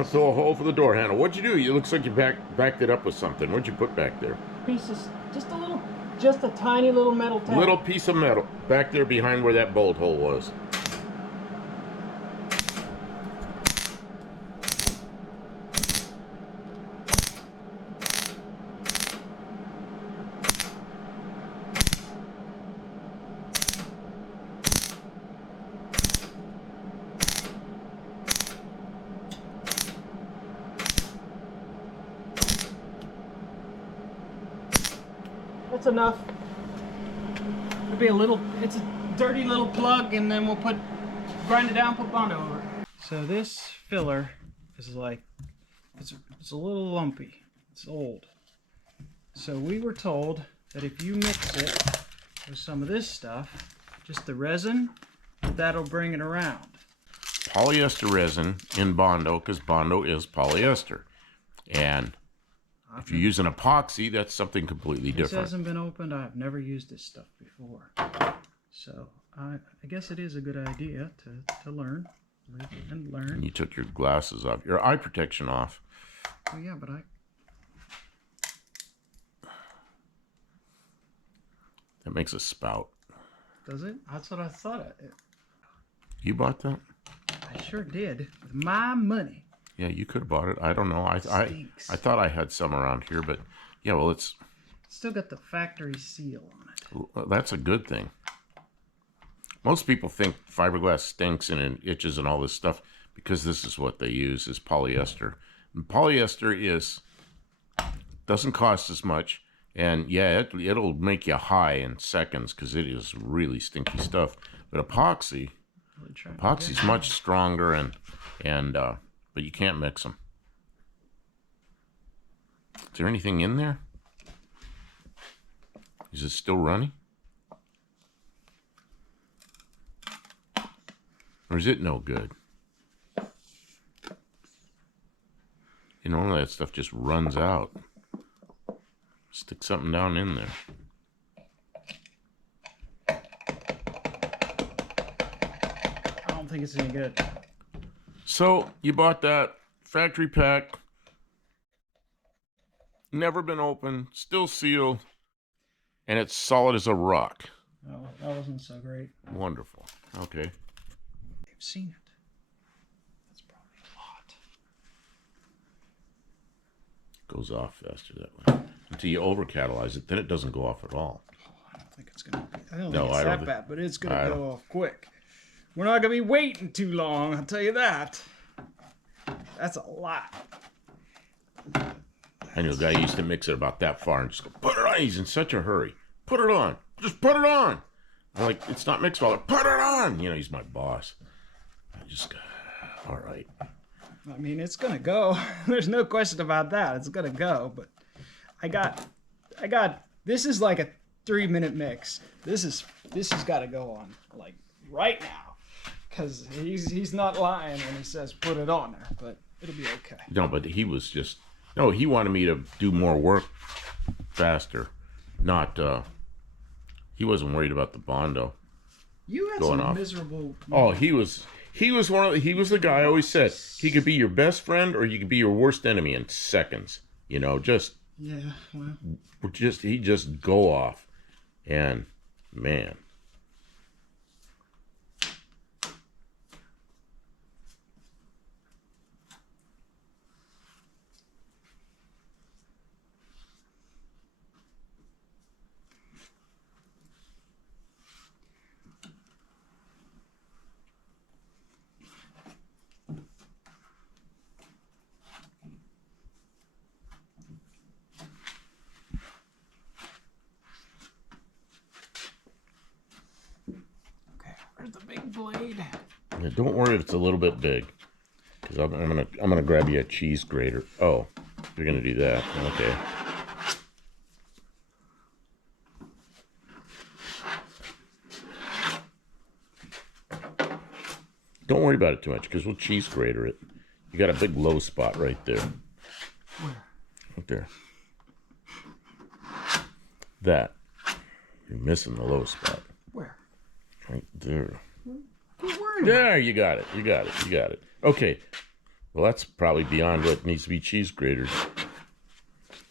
gonna fill a hole for the door handle. What'd you do? It looks like you backed it up with something. What'd you put back there? Pieces, just a tiny little metal tab. Little piece of metal back there behind where that bolt hole was. That's enough. It'll be it's a dirty little plug, and then we'll grind it down, put Bondo over it. So this filler is like, it's a little lumpy. It's old. So we were told that if you mix it with some of this stuff, just the resin, that'll bring it around. Polyester resin in Bondo, because Bondo is polyester. And if you use an epoxy, that's something completely different. This hasn't been opened. I've never used this stuff before. So I guess it is a good idea to learn. Live and learn. And you took your glasses off, your eye protection off. Oh yeah, but That makes a spout. Does it? That's what I thought. You bought that? I sure did. With my money. Yeah, you could have bought it. I don't know. I thought I had some around here, but yeah, well, it's still got the factory seal on it. That's a good thing. Most people think fiberglass stinks and it itches and all this stuff because this is what they use is polyester. And polyester doesn't cost as much, and yeah, it'll make you high in seconds because it is really stinky stuff. But epoxy's much stronger and but you can't mix them. Is there anything in there? Is it still running? Or is it no good? You know, that stuff just runs out. Stick something down in there. I don't think it's any good. So, you bought that factory pack, never been opened, still sealed, and it's solid as a rock. Oh, that wasn't so great. Wonderful. Okay. They've seen it. That's probably a lot. Goes off faster that way. Until you over-catalyze it, then it doesn't go off at all. Oh, I don't think it's going to be. I don't think it's that bad, but it's going to go off quick. We're not going to be waiting too long, I'll tell you that. That's a lot. I knew a guy used to mix it about that far and just go, put it on. He's in such a hurry. Put it on. Just put it on. I'm like, it's not mixed well. Put it on. You know, he's my boss. I just go, all right. I mean, it's going to go. There's no question about that. It's going to go. But I got, this is like a 3-minute mix. This has got to go on like right now. Because he's not lying when he says put it on there, but it'll be okay. No, but he was just, no, he wanted me to do more work faster. Not, he wasn't worried about the Bondo. You had some miserable... Oh, he was the guy I always said, he could be your best friend or you could be your worst enemy in seconds. You know, just... Yeah, well... He just go off. And, man... Where's the big blade? Yeah, don't worry if it's a little bit big, because I'm gonna grab you a cheese grater. Oh, you're gonna do that? Okay. Don't worry about it too much, because we'll cheese grater it. You got a big low spot right there. Where? Right there. That. You're missing the low spot. Where? Right there. Where? There, you got it. You got it. You got it. Okay. Well, that's probably beyond what needs to be cheese graters.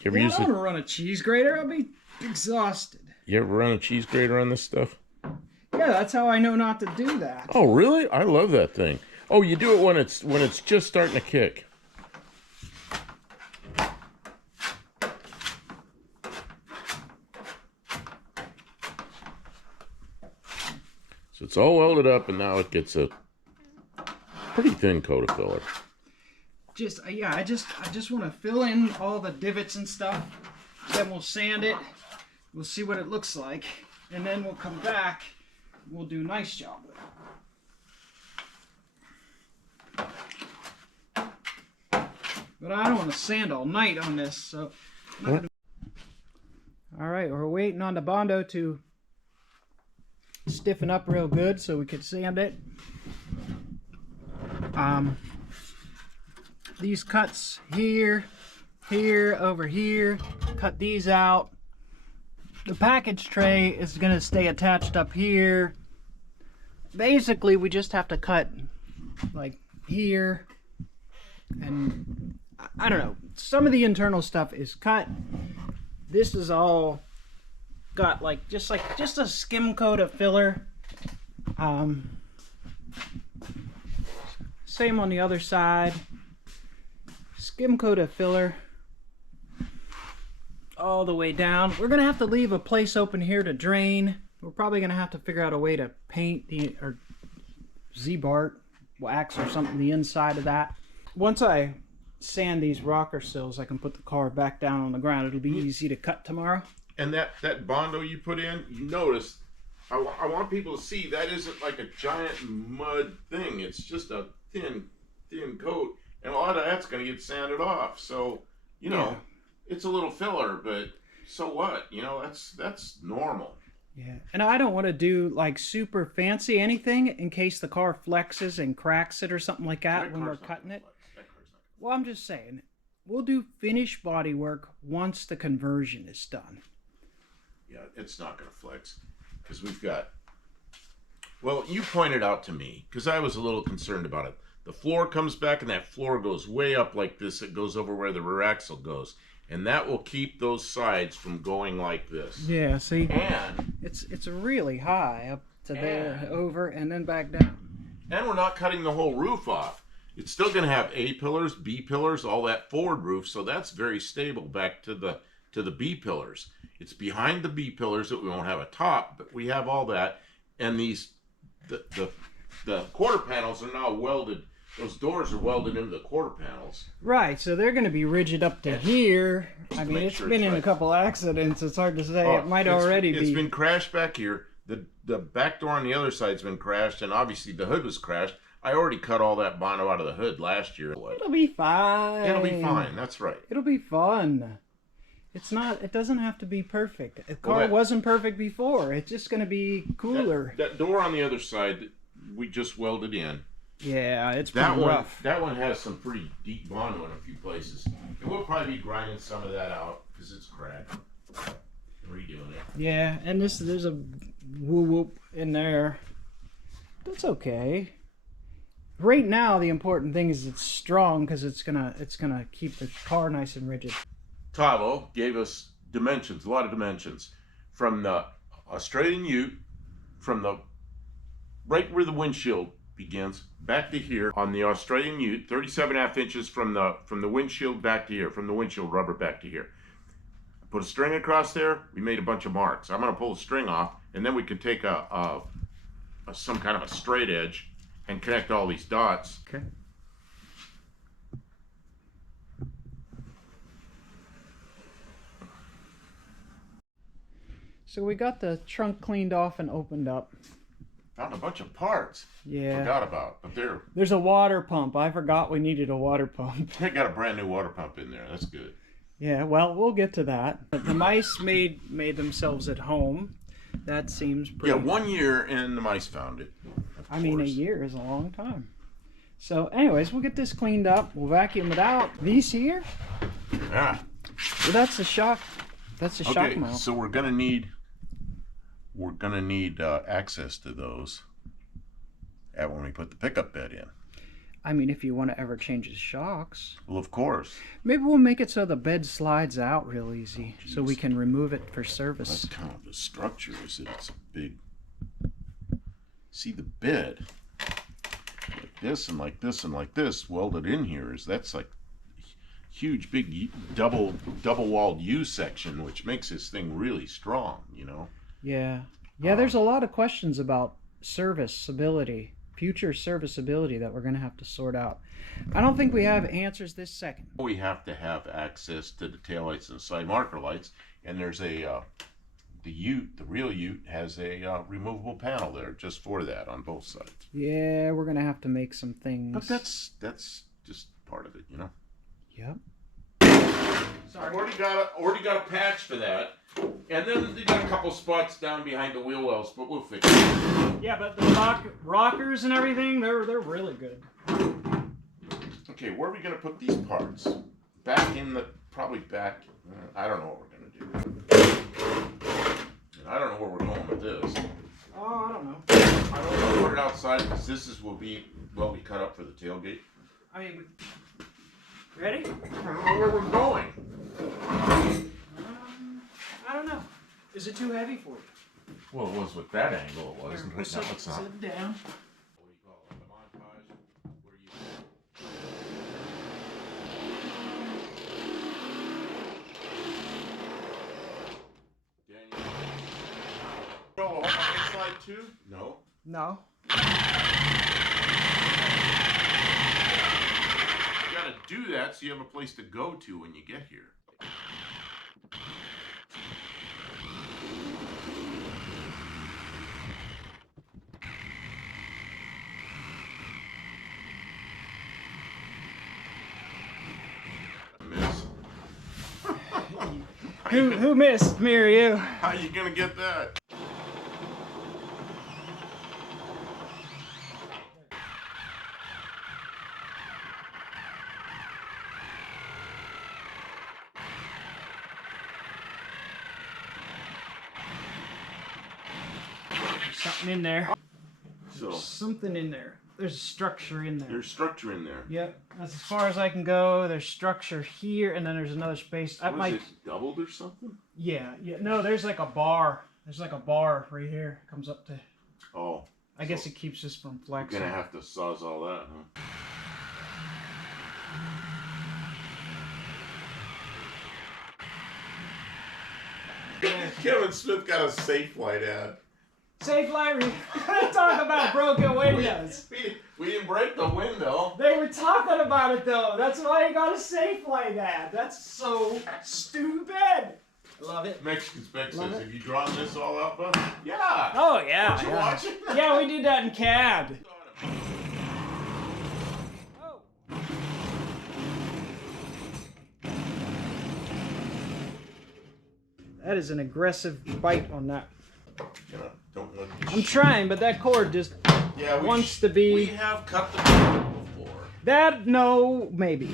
You ever Yeah, I use don't want to run a cheese grater. I'll be exhausted. You ever run a cheese grater on this stuff? Yeah, that's how I know not to do that. Oh, really? I love that thing. Oh, you do it when it's just starting to kick. So it's all welded up, and now it gets a pretty thin coat of filler. I just want to fill in all the divots and stuff. Then we'll sand it. We'll see what it looks like, and then we'll come back. We'll do a nice job with it. But I don't want to sand all night on this, so. All right, we're waiting on the Bondo to stiffen up real good so we can sand it. These cuts here, over here, cut these out. The package tray is going to stay attached up here. Basically, we just have to cut like here, and I don't know, some of the internal stuff is cut. This is all got just a skim coat of filler. Same on the other side. Skim coat of filler all the way down. We're gonna have to leave a place open here to drain. We're probably gonna have to figure out a way to paint or Z-Bart wax or something the inside of that. Once I sand these rocker sills, I can put the car back down on the ground. It'll be easy to cut tomorrow. And that Bondo you put in, you notice, I want people to see that isn't like a giant mud thing. It's just a thin coat. And a lot of that's going to get sanded off. So, you know, it's a little filler, but so what? You know, that's normal. Yeah. And I don't want to do like super fancy anything in case the car flexes and cracks it or something like that when we're cutting it. Well, I'm just saying, we'll do finished body work once the conversion is done. Yeah, it's not going to flex because we've got... Well, you pointed out to me, because I was a little concerned about it. The floor comes back and that floor goes way up like this. It goes over where the rear axle goes. And that will keep those sides from going like this. Yeah, see? And it's really high up to there, over, and then back down. And we're not cutting the whole roof off. It's still going to have A pillars, B pillars, all that forward roof. So that's very stable back to the B pillars. It's behind the B pillars that we won't have a top, but we have all that. And the quarter panels are now welded. Those doors are welded into the quarter panels. Right, so they're going to be rigid up to here. I mean, it's been in a couple accidents. It's hard to say. It might already be. It's been crashed back here. The back door on the other side's been crashed, and obviously the hood was crashed. I already cut all that Bondo out of the hood last year. It'll be fine. It'll be fine. That's right. It'll be fun. It's not. It doesn't have to be perfect. The car wasn't perfect before. It's just going to be cooler. That door on the other side, we just welded in. Yeah, it's pretty rough. That one has some pretty deep Bondo in a few places. And we'll probably be grinding some of that out because it's cracked. Redoing it. Yeah, and there's a whoop in there. That's okay. Right now, the important thing is it's strong because it's gonna keep the car nice and rigid. Tavo gave us dimensions, a lot of dimensions, from the Australian Ute, from the right where the windshield begins back to here on the Australian Ute, 37.5 inches from the windshield back to here, from the windshield rubber back to here. Put a string across there. We made a bunch of marks. I'm going to pull the string off, and then we can take some kind of a straight edge and connect all these dots. Okay. So we got the trunk cleaned off and opened up. Found a bunch of parts. Yeah. Forgot about, but there's a water pump. I forgot we needed a water pump. They got a brand new water pump in there. That's good. Yeah, well, we'll get to that. The mice made themselves at home. That seems pretty... Yeah, 1 year and the mice found it. I mean, a year is a long time. So anyways, we'll get this cleaned up. We'll vacuum it out. These here? Yeah. Well, that's the shock. That's the shock mount. So we're gonna need access to those when we put the pickup bed in. I mean, if you want to ever change the shocks. Well, of course. Maybe we'll make it so the bed slides out real easy, so we can remove it for service. That's kind of the structure, is it? It's a big... See, the bed, like this and like this and like this, welded in here, that's like huge, big, double-walled U section, which makes this thing really strong, you know? Yeah. Yeah, there's a lot of questions about serviceability, future serviceability that we're going to have to sort out. I don't think we have answers this second. We have to have access to the taillights and side marker lights, and there's a, the Ute, the real Ute, has a removable panel there just for that on both sides. Yeah, we're going to have to make some things. But that's just part of it, you know? Yep. Sorry. Already got a patch for that. And then they got a couple spots down behind the wheel wells, but we'll fix it. Yeah, but the rockers and everything, they're really good. Okay, where are we going to put these parts? Back in the, probably back, I don't know what we're going to do. I don't know where we're going with this. Oh, I don't know. I don't know, put it outside because this will be what we cut up for the tailgate. I mean, ready? I don't know where we're going. I don't know. Is it too heavy for you? Well, it was with that angle, it wasn't. Now it's not. Sit down. What do you call it? A montage? Where you... Daniel. Oh, on inside too? No. No. You gotta do that so you have a place to go to when you get here. Who missed, me or you? How you gonna get that? Something in there. So Something in there. There's a structure in there. there's structure in there. Yep, that's as far as I can go. There's structure here, and then there's another space. What is it, doubled or something? Yeah. No, there's like a bar. There's like a bar right here. Comes up to. Oh. I guess it keeps us from You're flexing. gonna have to sawzall that, huh? Kevin Smith got a Safe Light ad. Safe Light. Talk about broken windows. We didn't break the window. They were talking about it though. That's why you got a Safe Light ad. That's so stupid. Love it. Mexican Spec Love says, it. have you drawn this all out, bud? Yeah. Oh yeah. Aren't you watching? Yeah, we did that in CAD. Oh. That is an aggressive bite on that. Don't let I'm trying, but that cord just wants to be. We have cut the cord before. That, no, maybe.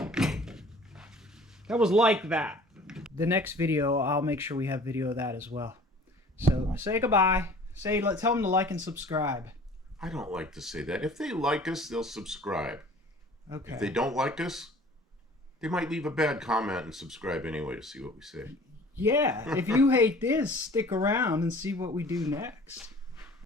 That was like that. The next video, I'll make sure we have video of that as well. So say goodbye. Tell them to like and subscribe. I don't like to say that. If they like us, they'll subscribe. Okay. If they don't like us, they might leave a bad comment and subscribe anyway to see what we say. Yeah, if you hate this, stick around and see what we do next.